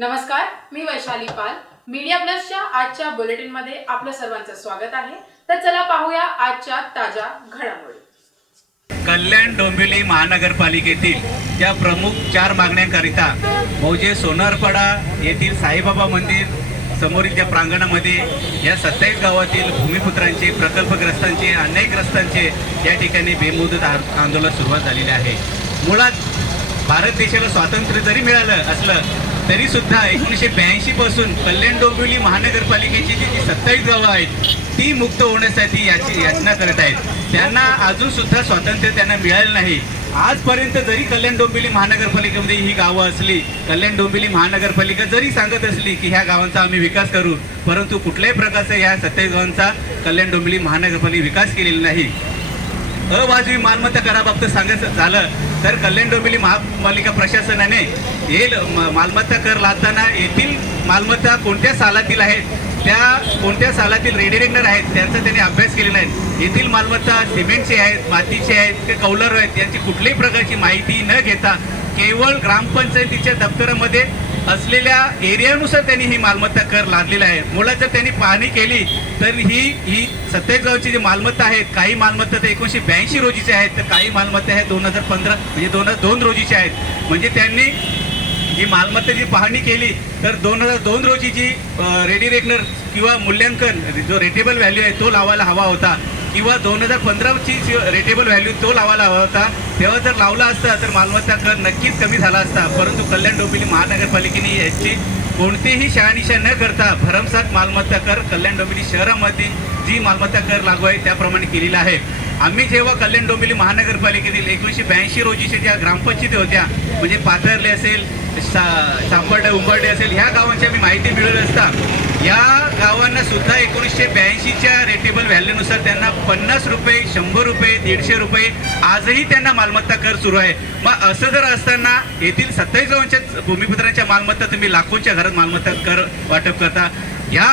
नमस्कार मी वैशाली पाल. मीडिया प्लसच्या आजच्या बुलेटिनमध्ये आपलं सर्वांचं स्वागत आहे. तर चला पाहूया आजच्या ताज्या घडामोडी. कल्याण डोंबिवली महानगरपालिकेतील या प्रमुख चार मागण्यांकरिता मौजे सोनारपाडा येथील साईबाबा मंदिर समोरील त्या प्रांगणामध्ये या सत्तावीस गावातील भूमिपुत्रांचे प्रकल्पग्रस्तांचे अन्यायग्रस्तांचे या ठिकाणी बेमुदत आंदोलन सुरुवात झालेले आहे. मुळात भारत देशाला स्वातंत्र्य जरी मिळालं असलं तरी सुद्धा एकोणीसशे ब्याऐंशी पासून कल्याण डोंबिवली महानगरपालिकेची जी जी सत्तावीस गावं आहेत ती मुक्त होण्यासाठी याची याचना करत आहेत. त्यांना अजून सुद्धा स्वातंत्र्य त्यांना मिळालं नाही. आजपर्यंत जरी कल्याण डोंबिवली महानगरपालिकेमध्ये ही गावं असली कल्याण डोंबिवली महानगरपालिका जरी सांगत असली की ह्या गावांचा आम्ही विकास करू परंतु कुठल्याही प्रकारचा ह्या सत्तावीस गावांचा कल्याण डोंबिवली महानगरपालिका विकास केलेला नाही. अवाजवी मालमत्ता कराबाबत सांगायचं झालं तर कल्याण डोंबिवली महापालिका प्रशासनाने हे ल- मालमत्ता कर लादताना येथील मालमत्ता कोणत्या सालातील आहेत त्या कोणत्या सालातील रेडिरेक्टर आहेत त्यांचा त्यांनी अभ्यास केलेला आहे. येथील मालमत्ता सिमेंटचे आहेत मातीचे आहेत ते कौलर आहेत यांची कुठल्याही प्रकारची माहिती न घेता केवळ ग्रामपंचायतीच्या दप्तरामध्ये असलेल्या एरियानुसार त्यांनी ही मालमत्ता कर लादलेला आहे. मुळात जर त्यांनी पाहणी केली तर ही ही सत्तेगावची जी मालमत्ता आहेत काही मालमत्ता तर एकोणीसशे ब्याऐंशी रोजीच्या आहेत तर काही मालमत्ता आहेत दोन हजार पंधरा म्हणजे दोन हजार दोन रोजीच्या आहेत. म्हणजे त्यांनी जी मालमत्तेची पाहणी केली तर दोन हजार दोन रोजी जी रेडी रेकनर किंवा मूल्यांकन जो रेटेबल व्हॅल्यू आहे तो लावायला हवा होता. किंवा दोन हजार पंधराची रेटेबल व्हॅल्यू तो लावायला हवा होता तेव्हा जर लावला असता तर मालमत्ता कर नक्कीच कमी झाला असता. परंतु कल्याण डोंबिवली महानगरपालिकेने याची कोणतीही शहानिशा न करता भरमसाठ मालमत्ता कर कल्याण डोंबिवली शहरामध्ये जी मालमत्ता कर लागू आहे त्याप्रमाणे केलेला आहे. आम्ही जेव्हा कल्याण डोंबिवली महानगरपालिकेतील एकोणीसशे ब्याऐंशी रोजीच्या ज्या ग्रामपंचायती होत्या म्हणजे पाथरले असेल सा चांपर्डे उंबर्डे असेल ह्या गावांची आम्ही माहिती मिळवली असता. या गावांना सुद्धा एकोणीसशे ब्याऐंशीच्या रेटेबल व्हॅल्यूनुसार त्यांना पन्नास रुपये शंभर रुपये दीडशे रुपये आजही त्यांना मालमत्ता कर सुरू आहे. मग असं जर असताना येथील सत्तावीस गावांच्या भूमिपुत्रांच्या मालमत्ता तुम्ही लाखोंच्या घरात मालमत्ता कर वाटप करता. ह्या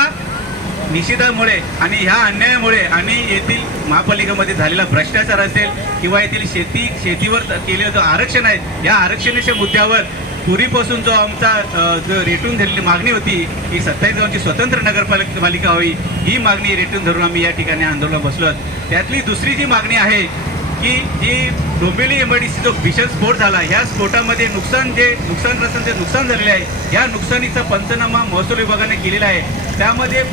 निषेधामुळे आणि ह्या अन्यायामुळे आणि येथील महापालिकेमध्ये झालेला भ्रष्टाचार असेल किंवा येथील शेती शेतीवर केलेलं जो आरक्षण आहे या आरक्षणाच्या मुद्द्यावर पूर्वीपासून जो आमचा जो रेटून धरलेली मागणी होती की सत्तावीस गावची स्वतंत्र नगरपालिका पालिका व्हावी ही मागणी रेटून धरून आम्ही या ठिकाणी आंदोलन बसलो त्यातली दुसरी जी मागणी आहे की जी डोंबिवली एमआयडीसी जो भीषण स्फोट झाला ह्या स्फोटामध्ये नुकसान जे नुकसानग्रस्तांचे नुकसान झालेले आहे या नुकसानीचा पंचनामा महसूल विभागाने केलेला आहे. त्यामध्ये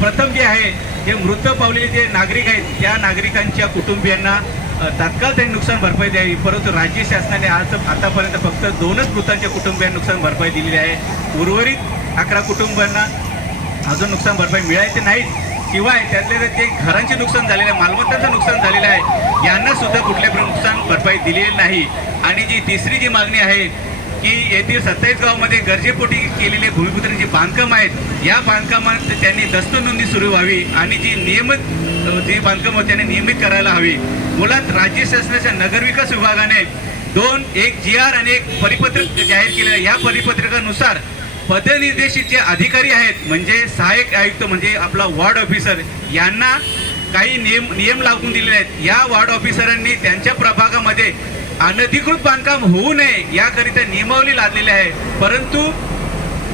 प्रथम जे आहे जे मृत पावलेले जे नागरिक आहेत त्या नागरिकांच्या कुटुंबियांना तात्काळ त्यांनी नुकसान भरपाई द्यावी परंतु राज्य शासनाने आज आतापर्यंत फक्त दोनच मृतांच्या कुटुंबियांना नुकसान भरपाई दिलेली आहे. उर्वरित अकरा कुटुंबांना अजून नुकसान भरपाई मिळायचे नाहीत शिवाय त्यातले जे घरांचे नुकसान झालेलं आहे मालमत्तांचं नुकसान झालेलं आहे यांना सुद्धा कुठल्या नुकसान भरपाई दिलेली नाही. आणि जी तिसरी जी मागणी आहे की येथील सत्तावीस गावामध्ये गरजेपोटी केलेले भूमिपुत्रांची बांधकाम आहेत या बांधकामात त्यांनी दस्त नोंदणी सुरू व्हावी आणि जी नियमित जे जी बांधकाम होती त्यांनी नियमित करायला हवी. मुलात राज्य शासनाच्या नगरविकास विभागाने दोन एक जी आर आणि एक परिपत्रक जाहीर केलं. या परिपत्रकानुसार पदनिर्देशित जे अधिकारी आहेत म्हणजे सहाय्यक आयुक्त म्हणजे आपला वॉर्ड ऑफिसर यांना काही नियम नियम लागून दिलेले आहेत. या वॉर्ड ऑफिसरांनी त्यांच्या प्रभागामध्ये अनधिकृत बांधकाम होऊ नये याकरिता नियमावली लादलेली आहे. परंतु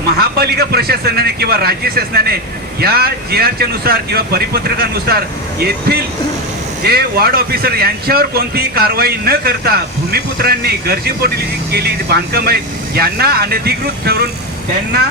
महापालिका प्रशासनाने किंवा राज्य शासनाने या जी आरच्या नुसार किंवा परिपत्रकानुसार येथील जे वॉर्ड ऑफिसर यांच्यावर कोणतीही कारवाई न करता भूमिपुत्रांनी गरजेपोटी केली बांधकाम आहेत यांना अनधिकृत ठरून त्यांना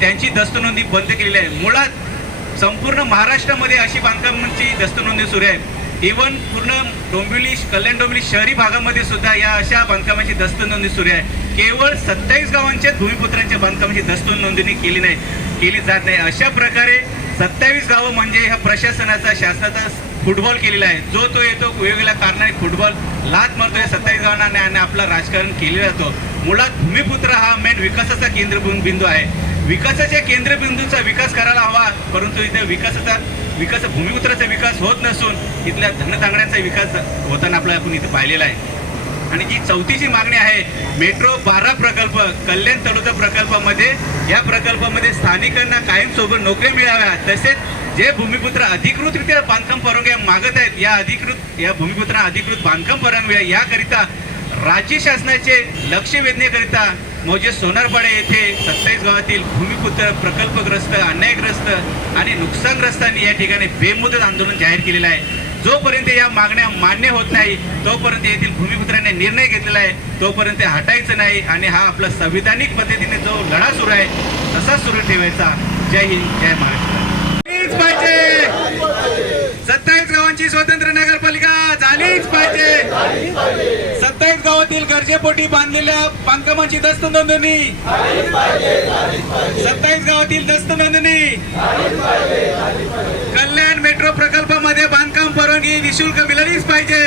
त्यांची दस्तनोंदी बंद केलेली आहे. मुळात संपूर्ण महाराष्ट्रामध्ये अशी बांधकामांची दस्तनोंदी सुरू आहे. इवन पूर्ण डोंबिवली कल्याण डोंबिवली शहरी भागामध्ये सुद्धा या अशा बांधकामाची दस्तनोंदी सुरू आहे. केवळ सत्तावीस गावांच्या भूमिपुत्रांच्या बांधकामाची दस्तनोंदणी केली नाही केली जात नाही. अशा प्रकारे सत्तावीस गावं म्हणजे ह्या प्रशासनाचा शासनाचा फुटबॉल केलेला आहे. जो तो येतो वेगवेगळ्या कारणाने फुटबॉल लाच मारतो या सत्तावीस गावांना आणि आपला राजकारण केले जातो. मुळात भूमिपुत्र हा मेन विकासाचा केंद्रबिंदू आहे. विकासाच्या केंद्रबिंदूचा विकास करायला हवा परंतु इथे विकासाचा विकास भूमिपुत्राचा विकास होत नसून इथल्या धनतांगड्यांचा विकास होताना आपल्याला आपण इथे पाहिलेला आहे. आणि जी चौथीची मागणी आहे मेट्रो बारा प्रकल्प कल्याण तळोदा प्रकल्पामध्ये या प्रकल्पामध्ये स्थानिकांना कायमसोबत नोकऱ्या मिळाव्या तसेच जे भूमिपुत्र अधिकृतरित्या बांधकाम परवानग्या मागत आहेत या अधिकृत या भूमिपुत्रांना अधिकृत बांधकाम परवानग्या याकरिता राज्य शासनाचे लक्ष वेधण्याकरिता मौजे सोनारपाडे येथे सत्तावीस गावातील भूमिपुत्र प्रकल्पग्रस्त अन्यायग्रस्त आणि नुकसानग्रस्तांनी या ठिकाणी बेमुदत आंदोलन जाहीर केलेलं आहे. जोपर्यंत या मागण्या मान्य होत नाही तोपर्यंत येथील भूमिपुत्रांनी निर्णय घेतलेला आहे. तोपर्यंत हटायचं नाही आणि हा आपला संविधानिक पद्धतीने जो लढा सुरू आहे तसाच सुरू ठेवायचा. जय हिंद जय महाराष्ट्र. झालीच पाहिजे. सत्तावीस गावांची स्वतंत्र नगरपालिका झालीच पाहिजे. सत्तावीस गावातील गरजेपोटी बांधलेल्या बांधकामांची दस्त नोंदणी सत्तावीस गावातील दस्त नोंदणी कल्याण मेट्रो प्रकल्पामध्ये बांधकाम परवानगी निशुल्क मिळालीच पाहिजे.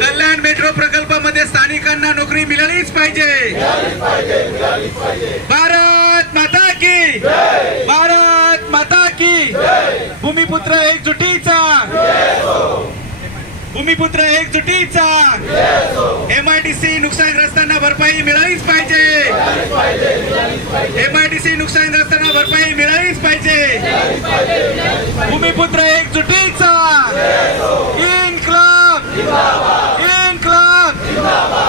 कल्याण मेट्रो प्रकल्पामध्ये स्थानिकांना नोकरी मिळालीच पाहिजे. भारत माता की भारत भूमिपुत्र एकजुटीचा. भूमिपुत्र एकजुटीचा. एम आय डी सी नुकसानग्रस्तांना भरपाई मिळालीच पाहिजे. एम आय डी सी नुकसानग्रस्तांना भरपाई मिळालीच पाहिजे. भूमिपुत्र एकजुटीचा. इन क्लब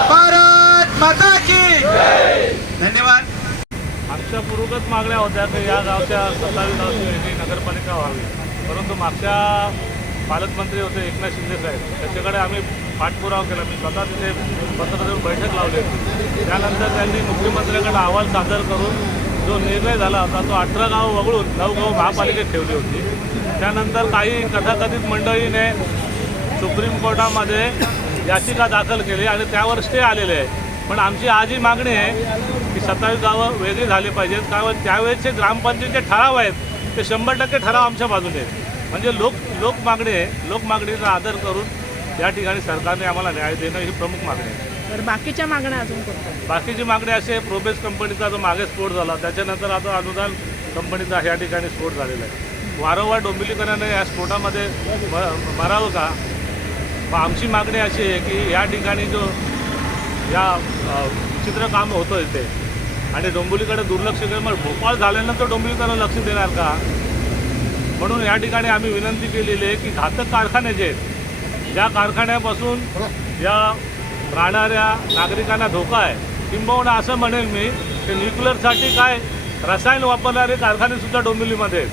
भारत माता की. धन्यवाद. आमच्या पूर्वगत मागण्या होत्या की या गावच्या सत्तावीस गावची नगरपालिका व्हावी. परंतु मागच्या पालकमंत्री होते एकनाथ शिंदे साहेब त्याच्याकडे आम्ही पाठपुरावा केला. मी स्वतः तिथे पत्रकार बैठक लावली. होती त्यानंतर त्यांनी मुख्यमंत्र्यांकडे अहवाल सादर करून जो निर्णय झाला होता तो अठरा गाव वगळून नऊ गाव महापालिकेत ठेवली होती. त्यानंतर काही कथाकथित मंडळीने सुप्रीम कोर्टामध्ये याचिका दाखल केली आणि त्यावर स्टे आलेले आहे. पण आमची आज ही मागणी आहे की सत्तावीस गावं वेगळी झाली पाहिजेत. कारण त्यावेळेसचे ग्रामपंचायतीचे ठराव आहेत ते शंभर टक्के ठराव आमच्या बाजूने म्हणजे लोक लोक मागणी आहे लोक मागणीचा आदर करून या ठिकाणी सरकारने आम्हाला न्याय देणं ही प्रमुख मागणी आहे. तर बाकीच्या मागण्या अजून कोणत्या? बाकीची मागणी अशी आहे प्रोबेस कंपनीचा जो मागे स्फोट झाला त्याच्यानंतर आता अनुदान कंपनीचा ह्या ठिकाणी स्फोट झालेला आहे. वारंवार डोंबिवलीकरांनी या स्फोटामध्ये म- मरावं का? मग आमची मागणी अशी आहे की या ठिकाणी जो या अ, विचित्र काम होतं इथे आणि डोंबिवलीकडे दुर्लक्ष केलं. मग भोपाळ झाल्यानंतर डोंबिवलीकडे लक्ष देणार का? म्हणून या ठिकाणी आम्ही विनंती केलेली आहे की घातक कारखाने जे आहेत ज्या कारखान्यापासून या राहणाऱ्या नागरिकांना धोका आहे किंबहुना असं म्हणेल मी की न्यूक्लिअरसाठी काय रसायन वापरणारे कारखानेसुद्धा डोंबिवलीमध्ये आहेत.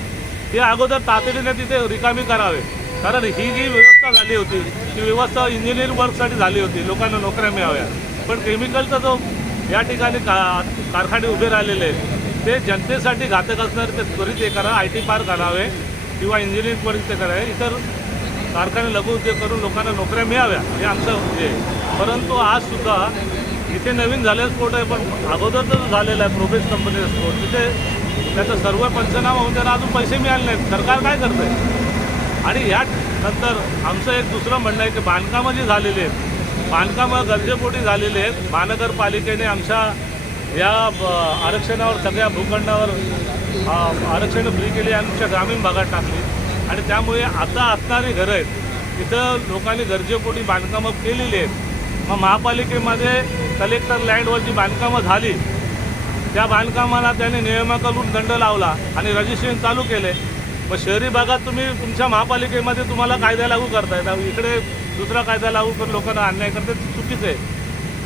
ते अगोदर तातडीने तिथे रिकामी करावे. कारण ही जी व्यवस्था झाली होती ती व्यवस्था इंजिनिअरिंग वर्कसाठी झाली होती. लोकांना नोकऱ्या मिळाव्या पण केमिकलचा जो या ठिकाणी का कारखाने उभे राहिलेले आहेत. ते जनतेसाठी घातक असणारे ते त्वरित हे करा आय टी पार्क आणावे किंवा इंजिनिअरिंग ते करावे. इतर कारखाने लघु उद्योग करून लोकांना नोकऱ्या मिळाव्या हे आमचं हे परंतु आज सुद्धा इथे नवीन झालेला स्फोट आहे पण अगोदर तर झालेला आहे प्रोबेस कंपनीचा स्फोट तिथे त्याचा सर्व पंचनामा होऊन त्यांना अजून पैसे मिळाले नाहीत. सरकार काय करतं आहे आणि या नंतर आमचं एक दुसरं म्हणणं आहे की बांधकामं जी झालेली आहेत बांधकामं गरजेपोटी झालेली आहेत. महानगरपालिकेने आमच्या या ब- आरक्षणावर सगळ्या भूखंडावर आरक्षणं आरक्षण फ्री केली आणि आमच्या ग्रामीण भागात टाकली. आणि त्यामुळे आता असणारी घरं आहेत इथं लोकांनी गरजेपोटी बांधकामं केलेली आहेत. मग महापालिकेमध्ये कलेक्टर लँडवर जी बांधकामं झाली. त्या बांधकामाला त्याने नियमाकडून दंड लावला आणि रजिस्ट्रेशन चालू केले. मग शहरी भागात तुम्ही तुमच्या महापालिकेमध्ये तुम्हाला कायदा लागू करताय इकडे दुसरा कायदा लागू करून लोकांना अन्याय करते चुकीचं आहे.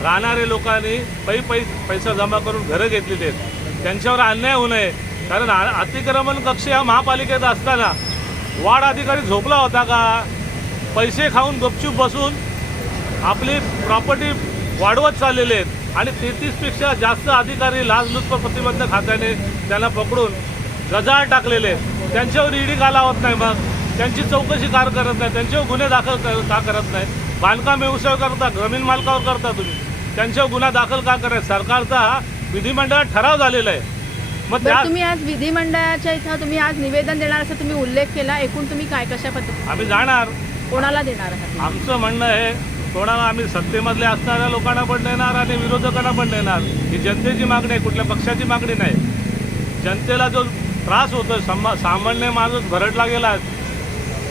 राहणारे लोकांनी पै पै पैसा जमा करून घरं घेतलेली आहेत. त्यांच्यावर अन्याय होऊ नये. कारण अतिक्रमण कक्ष या महापालिकेत असताना वार्ड अधिकारी झोपला होता का? पैसे खाऊन गपचूप बसून आपली प्रॉपर्टी वाढवत चाललेले आहेत. आणि तेहतीसपेक्षा जास्त अधिकारी लाचलुचपत प्रतिबंध खात्याने त्यांना पकडून गजाळ टाकलेले आहेत. त्यांच्यावर ईडी घाला होत नाही मग? त्यांची चौकशी कार करत नाही त्यांच्यावर गुन्हे दाखल कर- का करत नाही? बांधकाम व्यवसाय करता? जमीन मालकावर करता तुम्ही? त्यांच्यावर गुन्हा दाखल का करत सरकारचा विधिमंडळात ठराव झालेला आहे. मग त्या तुम्ही आज विधिमंडळाच्या इथं तुम्ही आज निवेदन देणार असं तुम्ही उल्लेख केला एकूण तुम्ही काय कशा पद्धती आम्ही जाणार. कोणाला देणार आहात? आमचं म्हणणं आहे कोणाला आम्ही सत्तेमधले असणाऱ्या लोकांना पण देणार आणि विरोधकांना पण देणार. ही जनतेची मागणी आहे कुठल्या पक्षाची मागणी नाही. जनतेला जो त्रास होतोय समा सामान्य माणूस भरडला गेला आहे,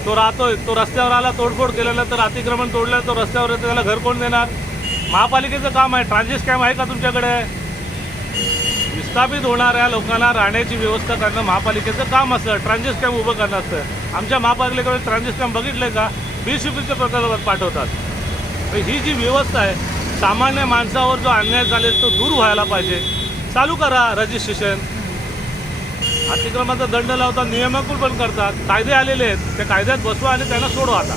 तो राहतोय. तो रस्त्यावर आला तोडफोड केल्यानंतर अतिक्रमण तोडलं तो रस्त्यावर येतो त्याला घर कोण देणार? महापालिकेचं काम आहे. ट्रान्झिट कॅम्प आहे का तुमच्याकडे? विस्थापित होणाऱ्या लोकांना राहण्याची व्यवस्था करणं महापालिकेचं काम असतं. ट्रान्झिट कॅम्प उभं करणं असतं. आमच्या महापालिकेकडे ट्रान्झिट कॅम्प बघितलं का? वीस रुपयाच्या प्रकल्पात पाठवतात. ही जी व्यवस्था आहे सामान्य माणसावर जो अन्याय झाले तो दूर व्हायला पाहिजे. चालू करा रजिस्ट्रेशन. अतिक्रमाचा दंड लावतात नियमाकूल पण करतात. कायदे आलेले आहेत. त्या कायद्यात बसवा आणि त्यांना सोडवा आता.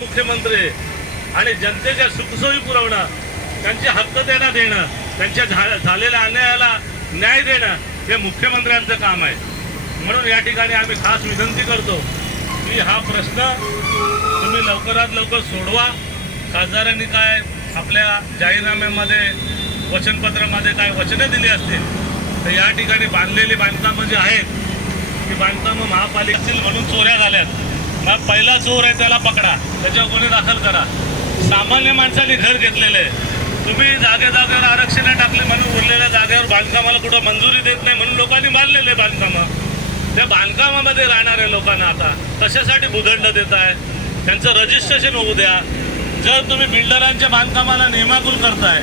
मुख्यमंत्री आणि जनतेच्या सुखसोयी पुरवणं त्यांचे हक्क देणं देणं त्यांच्या झा- झालेल्या अन्यायाला न्याय देणं हे मुख्यमंत्र्यांचं काम आहे. म्हणून या ठिकाणी आम्ही खास विनंती करतो की हा प्रश्न तुम्ही लवकरात लवकर सोडवा. खासदारांनी काय आपल्या जाहीरनाम्यामध्ये वचनपत्रामध्ये काय वचनं दिली असतील तर या ठिकाणी बांधलेली बांधकामं जी आहेत ती बांधकामं महापालिकेतील म्हणून चोऱ्या झाल्यात. मग पहिला चोर आहे त्याला पकडा त्याच्यावर गुन्हे दाखल करा. सामान्य माणसाने घर घेतलेलं आहे. तुम्ही जागे जागेवर आरक्षण टाकले म्हणून उरलेल्या जागेवर बांधकामाला कुठं मंजुरी देत नाही म्हणून लोकांनी मारलेले बांधकामं. त्या बांधकामामध्ये राहणाऱ्या लोकांना आता कशासाठी भूदंड देत आहे त्यांचं रजिस्ट्रेशन होऊ द्या. जर तुम्ही बिल्डरांच्या बांधकामाला नेमाकूल करताय